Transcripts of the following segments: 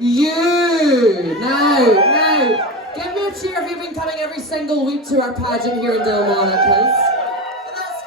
you. Now, give me a cheer if you've been coming every single week to our pageant here in Delmonicas. That's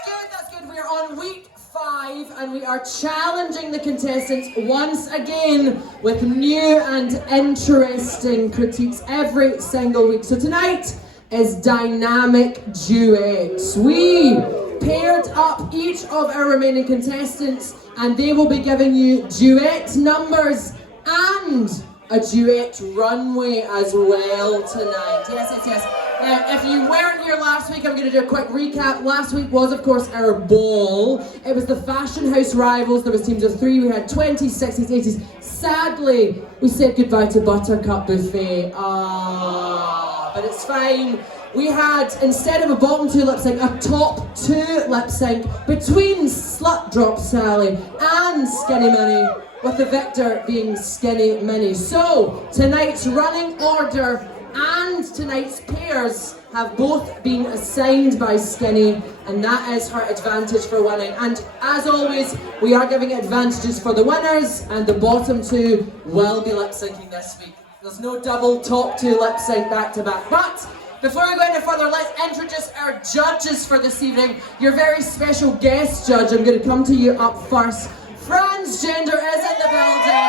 good. We're on week 5 and we are challenging the contestants once again with new and interesting critiques every single week. So tonight is dynamic duets. We paired up each of our remaining contestants and they will be giving you duet numbers and a duet runway as well tonight. Yes. Now, if you weren't here last week, I'm going to do a quick recap. Last week was, of course, our ball. It was the Fashion House Rivals. There was teams of 3. We had 20s, 60s, 80s. Sadly, we said goodbye to Buttercup Buffet. But it's fine. We had, instead of a bottom 2 lip sync, a top 2 lip sync between Slut Drop Sally and Skinny Minnie, with the victor being Skinny Minnie. So, tonight's running order and tonight's pairs have both been assigned by Skinny, and that is her advantage for winning. And as always, we are giving advantages for the winners, and the bottom 2 will be lip syncing this week. There's no double top 2 lip sync back to back. But before we go any further, let's introduce our judges for this evening. Your very special guest judge, I'm going to come to you up first. Transgender is in the building.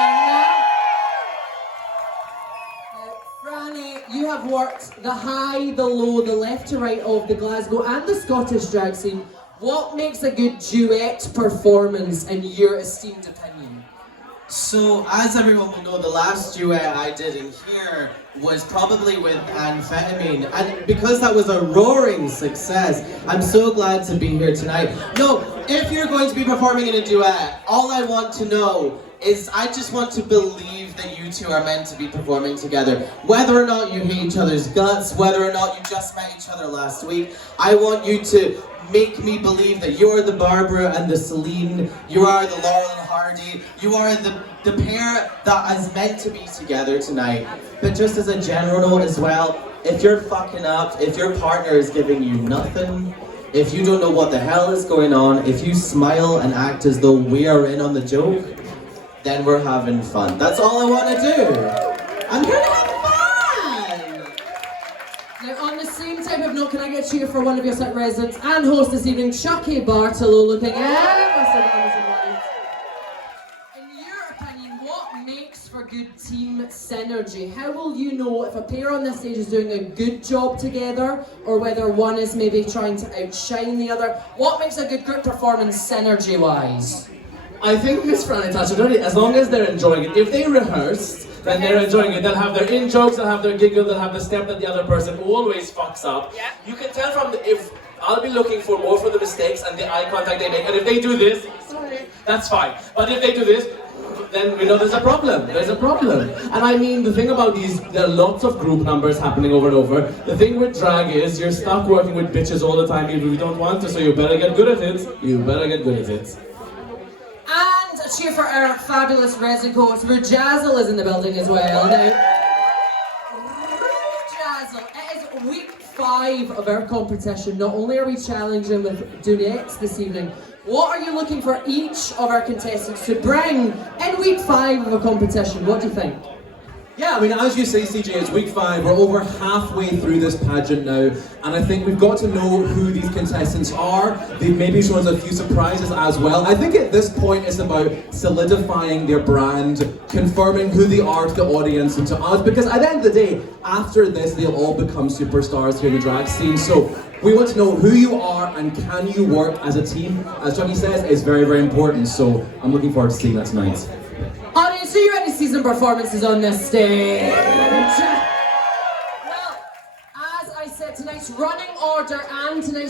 Franny, you have worked the high, the low, the left to right of the Glasgow and the Scottish drag scene. What makes a good duet performance in your esteemed opinion? So, as everyone will know, the last duet I did in here was probably with Amphetamine, and because that was a roaring success, I'm so glad to be here tonight. No, if you're going to be performing in a duet, all I want to know is I just want to believe that you two are meant to be performing together. Whether or not you hate each other's guts, whether or not you just met each other last week, I want you to make me believe that you're the Barbara and the Celine, you are the Laurel and Hardy, you are the pair that is meant to be together tonight. But just as a general note as well, if you're fucking up, if your partner is giving you nothing, if you don't know what the hell is going on, if you smile and act as though we are in on the joke, then we're having fun. That's all I want to do. I'm here to have fun! Now, on the same type of note, can I get you for one of your set residents and host this evening, Chucky Bartolo, looking ever so nice. In your opinion, what makes for good team synergy? How will you know if a pair on this stage is doing a good job together or whether one is maybe trying to outshine the other? What makes a good group performance synergy-wise? I think Miss Franny touched it already. As long as they're enjoying it. If they rehearsed, then they're enjoying it. They'll have their in-jokes, they'll have their giggle, they'll have the step that the other person always fucks up. Yeah. You can tell from if I'll be looking for more for the mistakes and the eye contact they make. And if they do this, sorry, that's fine. But if they do this, then we know there's a problem. There's a problem. And I mean, the thing about these, there are lots of group numbers happening over and over. The thing with drag is you're stuck working with bitches all the time. You don't want to, so you better get good at it. You better get good at it. And a cheer for our fabulous resident co-host, Rujazzle is in the building as well. Now, Rujazzle, it is week 5 of our competition. Not only are we challenging with duets this evening, what are you looking for each of our contestants to bring in week 5 of a competition? What do you think? Yeah, I mean, as you say, CJ, it's week 5. We're over halfway through this pageant now, and I think we've got to know who these contestants are. They've maybe shown us a few surprises as well. I think at this point it's about solidifying their brand, confirming who they are to the audience and to us, because at the end of the day, after this, they'll all become superstars here in the drag scene. So we want to know who you are and can you work as a team. As Johnny says, it's very, very important. So I'm looking forward to seeing that tonight. Audience, are you ready to see some performances on this stage? Well, as I said, tonight's running order and tonight's